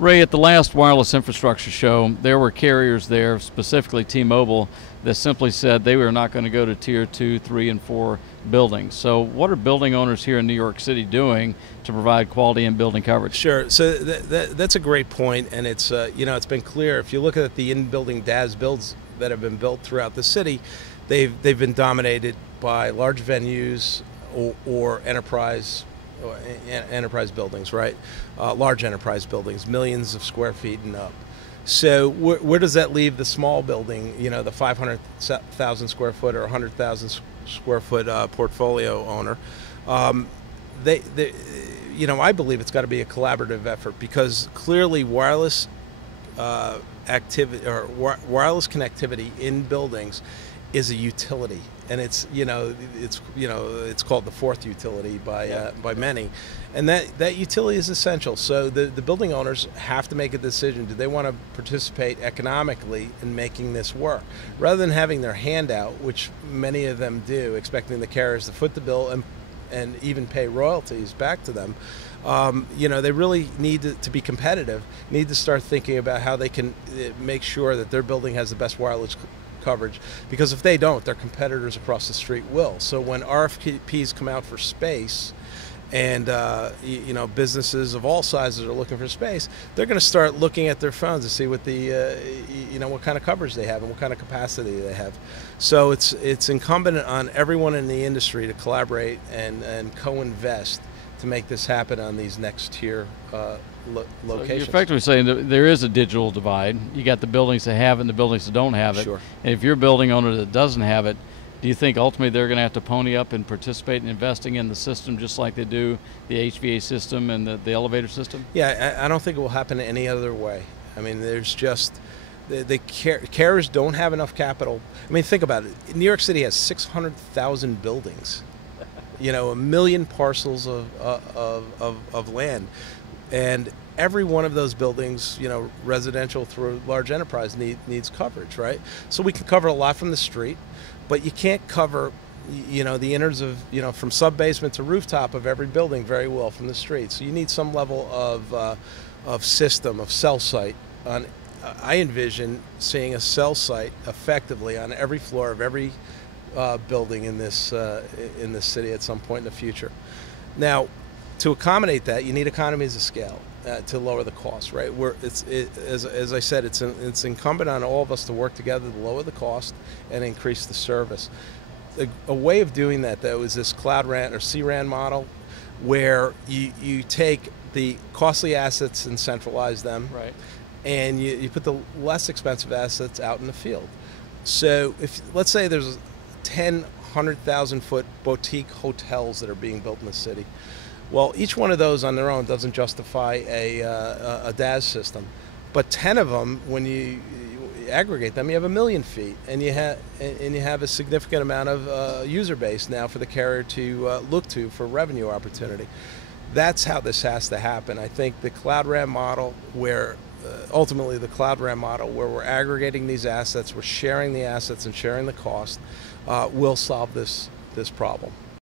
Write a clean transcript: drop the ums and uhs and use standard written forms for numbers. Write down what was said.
Ray, at the last wireless infrastructure show, there were carriers there, specifically T-Mobile, that simply said they were not going to go to tier 2, 3, and 4 buildings. So what are building owners here in New York City doing to provide quality in-building coverage? Sure. So that's a great point, and it's it's been clear. If you look at the in-building DAS builds that have been built throughout the city, they've been dominated by large venues or enterprise buildings, right? Large enterprise buildings, millions of square feet and up. So where does that leave the small building, the 500,000 square foot or 100,000 square foot portfolio owner? I believe it's got to be a collaborative effort, because clearly wireless activity or wireless connectivity in buildings is a utility, and it's called the fourth utility by many, and that utility is essential. So the building owners have to make a decision: do they want to participate economically in making this work, rather than having their hand out, which many of them do, expecting the carriers to foot the bill and even pay royalties back to them. They really need to be competitive, need to start thinking about how they can make sure that their building has the best wireless coverage, because if they don't, their competitors across the street will. So when RFPs come out for space, and businesses of all sizes are looking for space, they're going to start looking at their phones to see what what kind of coverage they have and what kind of capacity they have. So it's incumbent on everyone in the industry to collaborate and co-invest to make this happen on these next tier locations. So you're effectively saying that there is a digital divide. You got the buildings that have it and the buildings that don't have it. Sure. And if you're a building owner that doesn't have it, do you think ultimately they're going to have to pony up and participate in investing in the system just like they do the HVA system and the elevator system? Yeah, I don't think it will happen any other way. I mean, there's just the carriers don't have enough capital. I mean, think about it. New York City has 600,000 buildings. 1 million parcels of land, and every one of those buildings, residential through large enterprise, needs coverage, right? So we can cover a lot from the street, but you can't cover, the innards of, from sub-basement to rooftop of every building very well from the street. So you need some level of system, of cell site. I envision seeing a cell site effectively on every floor of every building in this city at some point in the future. Now, to accommodate that, you need economies of scale to lower the cost, right? As I said, it's incumbent on all of us to work together to lower the cost and increase the service. A way of doing that, though, is this Cloud RAN or C-RAN model, where you take the costly assets and centralize them, right, and you put the less expensive assets out in the field. So if, let's say there's 10 100,000 foot boutique hotels that are being built in the city. Well, each one of those on their own doesn't justify a DAS system, but 10 of them, when you aggregate them, you have 1 million feet, and you have a significant amount of user base now for the carrier to look to for revenue opportunity. That's how this has to happen. I think the Cloud RAN model, where ultimately the Cloud RAN model, where we're aggregating these assets, we're sharing the assets and sharing the cost, will solve this problem.